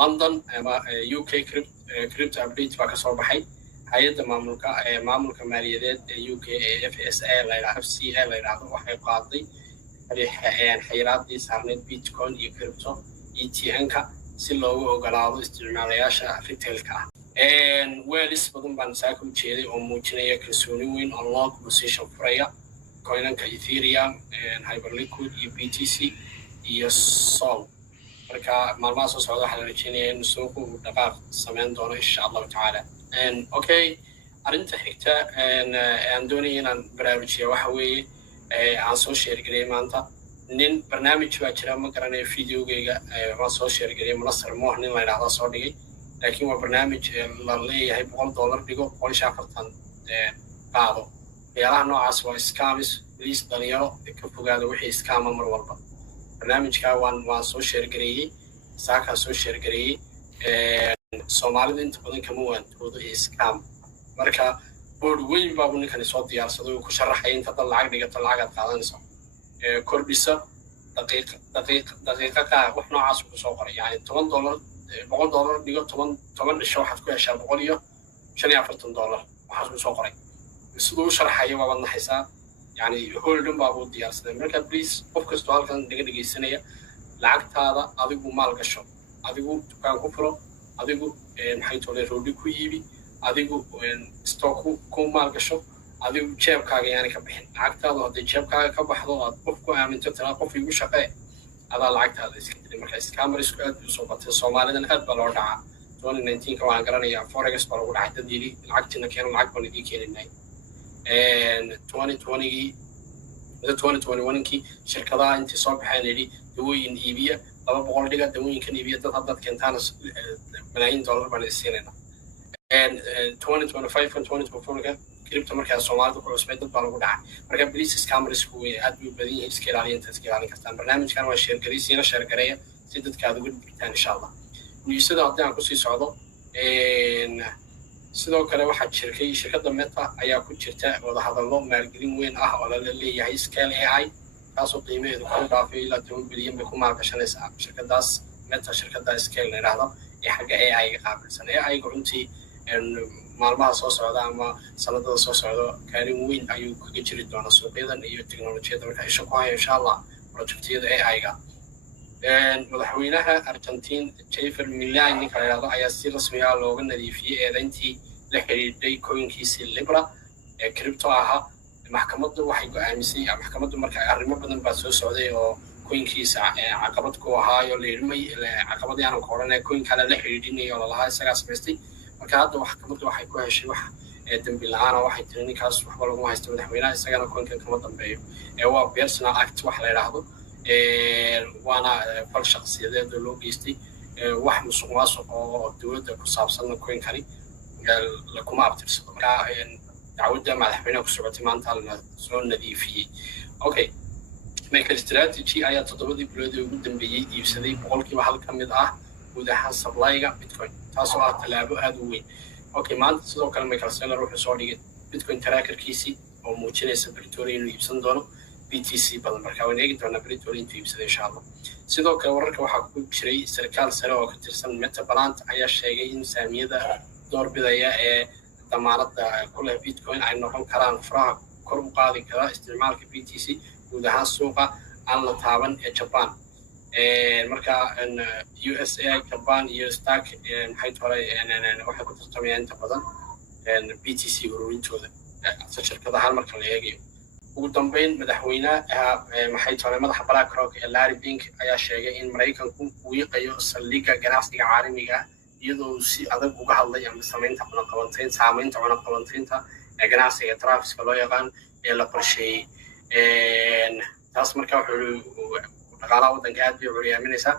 London ama UK crypto update baa ka soo baxay hay'adda maamulka maaliyadeed ee UK FSA la yiraahdo FCA la yiraahdo waxay qaaday xayiraadii saarneyd Bitcoin iyo crypto ETN-ka si loogu ogolaado isticmaalayaasha retail-ka ah weelis badan baan saaka u jeeday oo muujinaya kalsooni weyn oo long position furaya coinanka Ethereum Hyperliquid iyo BTC iyo Sol marka maalmaha soo socda waxaa la rajeynayaa in suuqu uu dhaqaaq sameyn doono insha Allah taala okay arinta xigta aan doonayay inaan barnaamijyo waxa weeye aan soo share gareey maanta nin barnaamij baa jira ma garanayo videogayga waan soo share gareey Munasir Moh nin la yiraahdo soo dhigay laakiin waa barnaamij la leeyahay $100 dhigo 140 qaado meelaha noocaas waa scams please dhalinyaro ka fogaada wixii scam mar walba barnaamijka waan soo share gareeyay saaka soo share gareeyay Soomaalida inta badan kama waantoodo scam marka board weyn baa uu ninkan soo diyaarsaday oo ku sharaxay inta dad lacag dhigato lacag qaadanayso kordhisa daqiiqada wax noocaas ku soo qoray yani $100 dhigo 10 dhisho waxaad ku heshaa $145 waxaad ku soo qoray sidoo sharaxay waa wadna xisaab yani holdin baa uu diyaarsaday marka please qof kasto halkan dhageysanaya lacagtaada adigu maal gasho adigu dukaan ku furo adigu maxay tole roodi ku iibi adigu stock ku maal gasho adigu jeebkaaga yani ka bixin lacagtaada haday jeebkaaga ka baxdo aad qof ku aaminto tira qof igu shaqee adaa lacagtaada iska diray marka scammer isku aad u soo batay Soomaalidan aad baa loo dhacaa 2019 ka waan garanayaa forex baa lagu dhacay dad yiri lacagtina keen lacag baan idin keeninay 2021 shirkadaha intii soo baxeen yiri dawooyin iibiya 200 dhiga dawooyinkan iibiya dad hadda keentaan $1,000,000 baan siinayna 2025 and 2024 crypto markaa Soomaalida ku cusbay dad baa lagu dhacay marka please scammers ku aad u badan yihiin iska ilaalin kartaan barnaamijkan waa share gareeya si dadka aad ugu dhigtaan insha Allah niyada haddaan ku sii socdo sidoo kale waxaa jirkay shirkadda Meta ayaa ku jirta wada hadallo maalgelin weyn ah oo la leeyahay Scale AI taasoo qiimaheedu ku dhaafay ilaa $10 bilyan bay ku maalgashanaysaa shirkadaas Meta shirkadda Scale la yiraahdo ee xagga AI ga qaabilsan AI ga runtii maalmaha soo socda ama sanadada soo socda kaalin weyn ayuu kaga jiri doonaa suuqyadan iyo tiknoolajiyada marka isha ku haya insha Allah projectiyada AI ga madaxweynaha Argentina Javier Milei ninka la yiraahdo ayaa si rasmi ah looga nadiifiyay eedayntii la xiriirtay coinkiisa Libra ee crypto aha maxkamaddu waxay go'aamisay maxkamaddu marka arrimo badan baa soo socday oo coinkiisa caqabad ku ahaayo leerimay caqabad aan ku oranay coin kale la xiriirinayo oo la isaga samaystay marka hadda maxkamaddu waxay ku heshay wax dambi la'aan waxay tiri ninkaas waxba lagu haysto madaxweynaha isagana coinkan kama dambeeyo waa personal act wax la yiraahdo waana fal shakhsiyadeed oo loo geystay wax musuqmaasuq oo dawladda ku saabsan coinkani la kuma abtirsado marka dacwadda madaxweynaha ku socotay maanta la soo nadiifiyay okay MicroStrategy ayaa 7 bilood ugu dambeeyay iibsaday boqolkiiba hal ka mid ah guud ahaan supply-ga Bitcoin taasoo ah talaabo aad u weyn okay maanta sidoo kale MicroStrategy wuxuu soo dhigay Bitcoin trackerkiisii oo muujinaysa Pretoria inuu iibsan doono BTC badan marka waan eegi doonaa Pretoria intuu iibsaday insha Allah sidoo kale wararka waxaa ku jiray sarkaal sare oo ka tirsan Metabalant ayaa sheegay in saamiyada doorbidaya ee damaanadda ku leh Bitcoin ay noqon karaan furaha kor u qaadi kara isticmaalka BTC guud ahaan suuqa aan la taaban ee Japan marka USA Japan iyo Stack maxay tahay waxay ku tartamayaan inta badan BTC ururintooda shirkadaha marka la eegayo ugu dambeyn madaxweynaha maxay tahay madaxa BlackRock ee Larry Fink ayaa sheegay in Mareykanku uu yaqiyo saldhigga ganacsiga caalamiga iyadoo si adag uga hadlay ama saamaynta cunaqabateynta ee ganacsiga Trafiska loo yaqaan ee la qorsheeyay taas marka wuxuu dhaqaalaha waddanka aad bay u curiyaaminaysaa